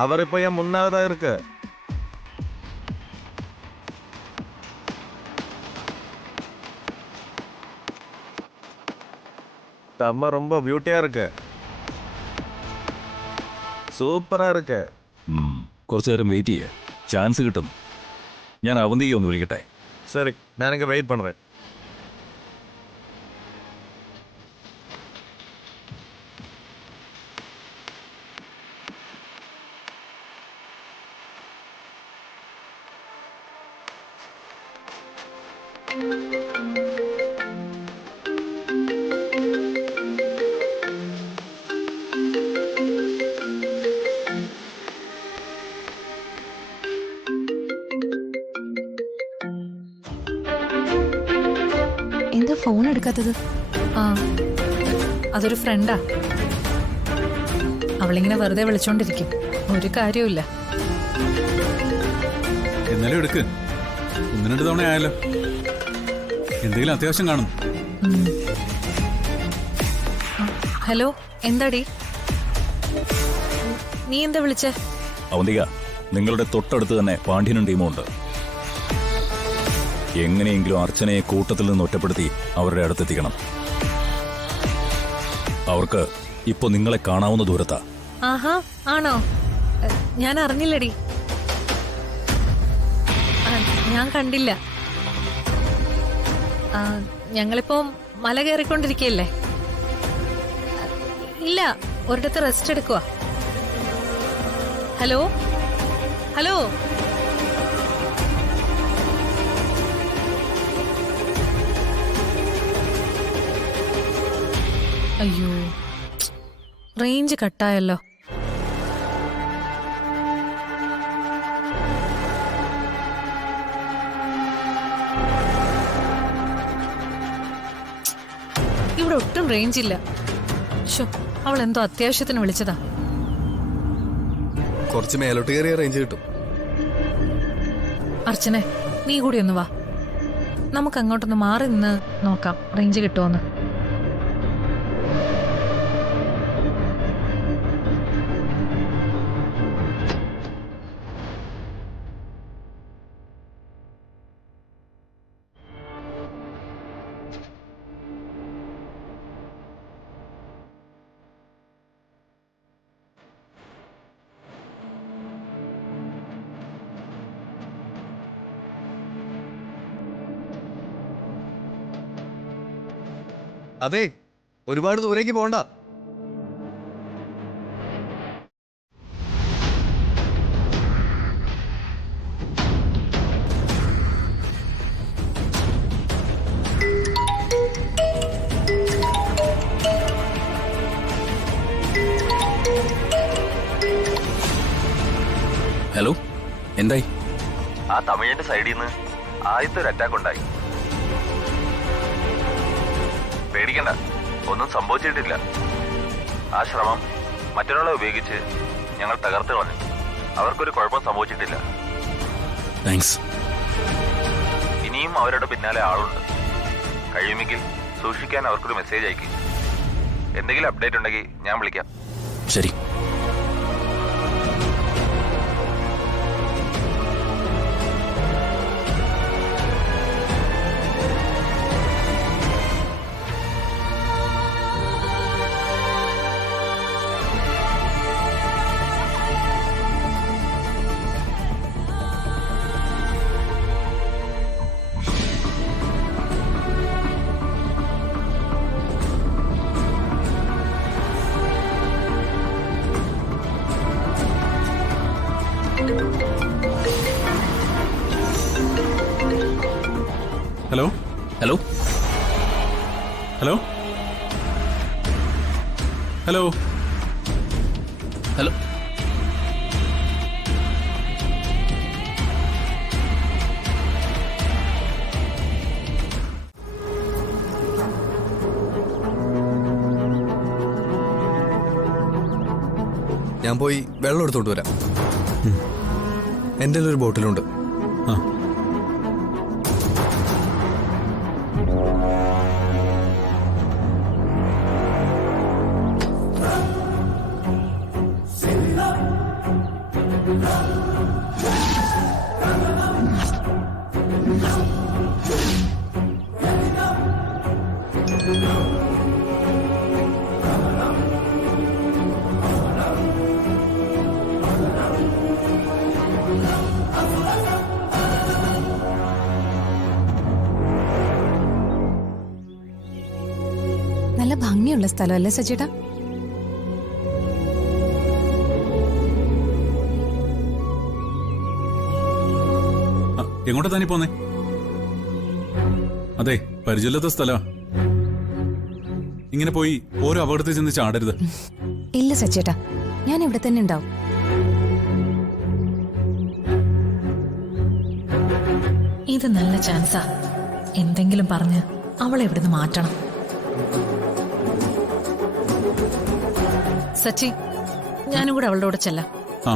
அவர் இப்போ என் முன்னாதான் இருக்கு. அம்மா ரொம்ப பியூட்டியா இருக்கு. സൂപ്പറാ ഇருக்கு. കുറച്ചു നേരം വെയിറ്റ് ചെയ്യേ, ചാൻസ് കിട്ടും. ഞാൻ അവന്തിയെ ഒന്ന് വിളിക്കട്ടെ. சரி, நான் இங்க வெயிட் பண்றேன். എന്താ ഫോൺ എടുക്കാത്തത്? ആ, അതൊരു ഫ്രണ്ടാ. അവളിങ്ങനെ വെറുതെ വിളിച്ചോണ്ടിരിക്കും, ഒരു കാര്യമില്ല. എന്നാലും എടുക്ക്. 1-2 തവണ ആയാലോ, എന്തെങ്കിലും അത്യാവശ്യം കാണും. ഹലോ, എന്താടി? നീ എന്താ വിളിച്ചേ? അവന്തിക, നിങ്ങളുടെ തൊട്ടടുത്ത് തന്നെ പാണ്ഡ്യനും ടീമും ഉണ്ട്. എങ്ങനെയെങ്കിലും അർച്ചനയെ കൂട്ടത്തിൽ നിന്ന് ഒറ്റപ്പെടുത്തി അവരുടെ അടുത്തെത്തിക്കണം. അവർക്ക് ഇപ്പൊ നിങ്ങളെ കാണാവുന്ന ദൂരത്താ. ആഹാ, ആണോ? ഞാൻ അറിഞ്ഞില്ലടി. ഞാൻ കണ്ടില്ല. ഞങ്ങളിപ്പോ മല കയറിക്കൊണ്ടിരിക്കല്ലേ. ഇല്ല, ഒരിടത്ത് റെസ്റ്റ് എടുക്കുക. ഹലോ ഹലോ, അയ്യോ, റേഞ്ച് കട്ടായല്ലോ. ഇവിടെ ഒട്ടും റേഞ്ച് ഇല്ല. അവൾ എന്തോ അത്യാവശ്യത്തിന് വിളിച്ചതാ. കുറച്ച് മേലോട്ട് കയറിയ റേഞ്ച് കിട്ടും. അർച്ചനെ, നീ കൂടി ഒന്ന് വാ. നമുക്ക് അങ്ങോട്ടൊന്ന് മാറി നിന്ന് നോക്കാം റേഞ്ച് കിട്ടുമോന്ന്. അതെ, ഒരുപാട് ദൂരേക്ക് പോണ്ട. ഹലോ, എന്തായി? ആ തമിഴിന്റെ സൈഡിൽ നിന്ന് ആദ്യത്തെ ഒരു അറ്റാക്ക് ഉണ്ടായി. പേടിക്കണ്ട, ഒന്നും സംഭവിച്ചിട്ടില്ല. ആ ശ്രമം മറ്റൊരാളെ ഉപയോഗിച്ച് ഞങ്ങൾ തകർത്ത് കളഞ്ഞു. അവർക്കൊരു കുഴപ്പം സംഭവിച്ചിട്ടില്ല. താങ്ക്സ്. ഇനിയും അവരുടെ പിന്നാലെ ആളുണ്ട്. കഴിയുമെങ്കിൽ സൂക്ഷിക്കാൻ അവർക്കൊരു മെസ്സേജ് അയക്കും. എന്തെങ്കിലും അപ്ഡേറ്റ് ഉണ്ടെങ്കിൽ ഞാൻ വിളിക്കാം. ശരി. Hello hello hello hello hello. ഞാൻ പോയി വെള്ളം എടുത്തോണ്ട് വരാം. എൻ്റെ ഒരു ബോട്ടിലുണ്ട്. ആ, നല്ല ഭംഗിയുള്ള സ്ഥലമല്ലേ സച്ചേട്ടാ? എങ്ങോട്ടാ താനി പോന്നേ? അതെ, പരിചയമില്ലാത്ത സ്ഥലമാ. ഇങ്ങനെ പോയി ഓരോ അപകടത്തിൽ ചെന്ന് ചാടരുത്. ഇല്ല സച്ചേട്ടാ, ഞാൻ ഇവിടെ തന്നെ ഉണ്ടാവും. ഇത് നല്ല ചാൻസാ. എന്തെങ്കിലും പറഞ്ഞ് അവളെ ഇവിടുന്ന് മാറ്റണം. സച്ചി, ഞാനും കൂടെ അവളുടെ കൂടെ ചെല്ലാം. ആ